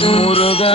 முருகா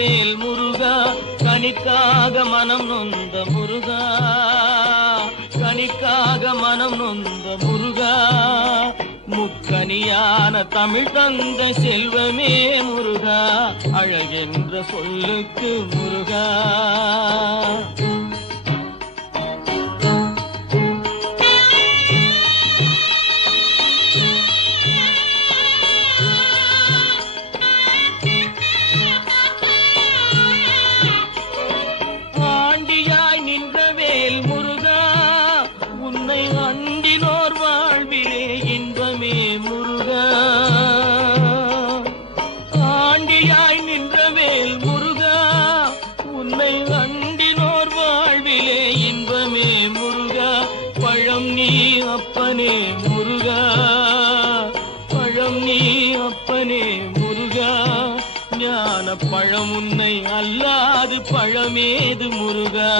வென்ற வேல் முருகா கனிக்காக மனம் நொந்த முருகா. கனிக்காக மனம் நொந்த முருகா. முக்கனியான தமிழ் தந்த செல்வமே முருகா. அழகென்ற சொல்லுக்கு முருகா. அண்டினோர் வாழ்விலே இன்பமே முருகா பழம் நீ அப்பனே முருகா. பழம் நீ அப்பனே முருகா ஞான பழம் உன்னை அல்லாது பழமேது முருகா.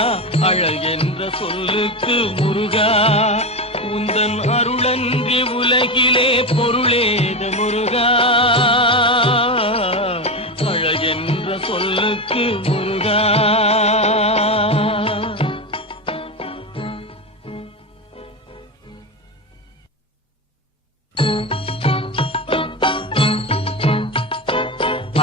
அழகென்ற சொல்லுக்கு முருகா உந்தன் அருளன்றி உலகிலே பொருளேது முருகா முருகா.